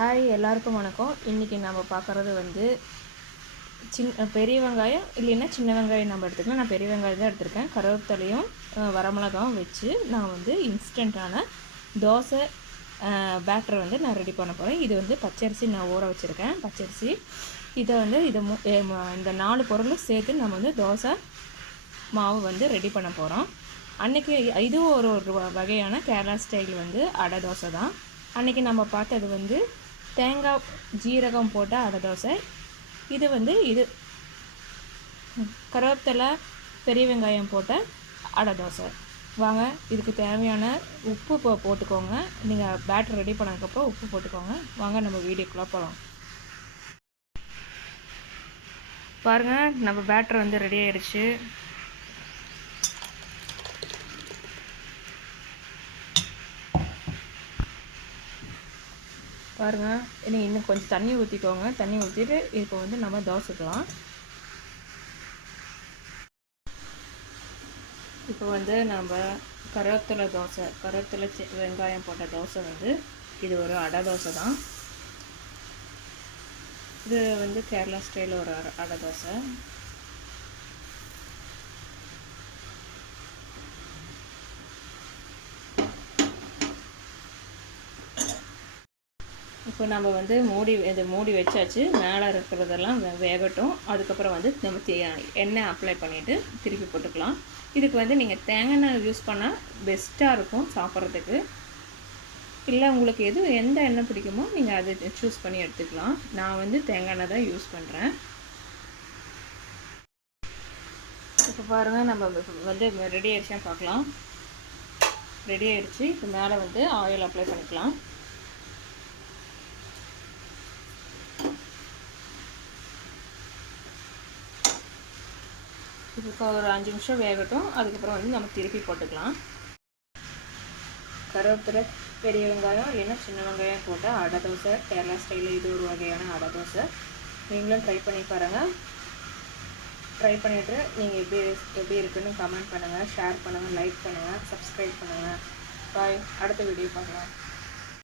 Hi எல்லாருக்கும் வணக்கம். இன்றைக்கி நம்ம பார்க்குறது வந்து பெரிய வெங்காயம் இல்லைன்னா சின்ன வெங்காயம் நம்ம எடுத்துக்கலாம். நான் பெரிய வெங்காயம் தான் எடுத்திருக்கேன். கருவேப்பிலையும் வரமிளகாவும் வச்சு நான் வந்து இன்ஸ்டண்ட்டான தோசை பேட்டர் வந்து நான் ரெடி பண்ண போகிறேன். இது வந்து பச்சரிசி நான் ஊற வச்சுருக்கேன். பச்சரிசி இதை வந்து இந்த 4 பொருளும் சேர்த்து நம்ம வந்து தோசை மாவு வந்து ரெடி பண்ண போகிறோம். அன்றைக்கி இதுவும் ஒரு வகையான கேரளா ஸ்டைல் வந்து அடை தோசை தான். அன்றைக்கி நம்ம பார்த்தது வந்து தேங்காய் ஜீரகம் போட்ட அடை தோசை. இது வந்து கருவேப்பிலை பெரிய வெங்காயம் போட்ட அடை தோசை. வாங்க, இதுக்கு தேவையான உப்பு போட்டுக்கோங்க. நீங்கள் பேட்டர் ரெடி பண்ணதுக்கப்புறம் உப்பு போட்டுக்கோங்க. வாங்க நம்ம வீடியோக்குள்ளே போகலாம். பாருங்கள், நம்ம பேட்டர் வந்து ரெடி ஆயிடுச்சு. பாருங்கள், இன்னும் கொஞ்சம் தண்ணி ஊற்றிக்கோங்க. தண்ணி ஊற்றிட்டு இப்போ வந்து நம்ம தோசைக்கலாம். இப்போ வந்து நம்ம கருவேப்பிலை வெங்காயம் போட்ட தோசை வந்து இது ஒரு அடை தோசை தான். இது வந்து கேரளா ஸ்டைலில் ஒரு அடை தோசை. இப்போ நம்ம வந்து மூடி வச்சாச்சு. மேலே இருக்கிறதெல்லாம் வேகட்டும். அதுக்கப்புறம் வந்து நம்ம எண்ணெய் அப்ளை பண்ணிவிட்டு திருப்பி போட்டுக்கலாம். இதுக்கு வந்து நீங்கள் தேங்காய் எண்ணெய் யூஸ் பண்ணால் பெஸ்ட்டாக இருக்கும் சாப்பிட்றதுக்கு. இல்லை உங்களுக்கு எந்த எண்ணெய் பிடிக்குமோ நீங்கள் அதை சூஸ் பண்ணி எடுத்துக்கலாம். நான் வந்து தேங்காய் எண்ணெய் தான் யூஸ் பண்ணுறேன். இப்போ பாருங்கள், நம்ம வந்து ரெடி ஆயிடுச்சான்னு பார்க்கலாம். ரெடி ஆயிடுச்சு. இப்போ மேலே வந்து ஆயில் அப்ளை பண்ணிக்கலாம். இப்போ ஒரு 5 நிமிஷம் வேகட்டும். அதுக்கப்புறம் வந்து நம்ம திருப்பி போட்டுக்கலாம். கருவேப்பிலை பெரிய வெங்காயம் இல்லைன்னா சின்ன வெங்காயம் போட்டால் அடை தோசை கேரளா ஸ்டைலில் இது ஒரு வகையான அடை தோசை. நீங்களும் ட்ரை பண்ணி பாருங்கள். ட்ரை பண்ணிவிட்டு நீங்கள் எப்படி இருக்குன்னு கமெண்ட் பண்ணுங்கள், ஷேர் பண்ணுங்கள், லைக் பண்ணுங்கள், சப்ஸ்கிரைப் பண்ணுங்கள். பாய். அடுத்த வீடியோ பார்க்கலாம்.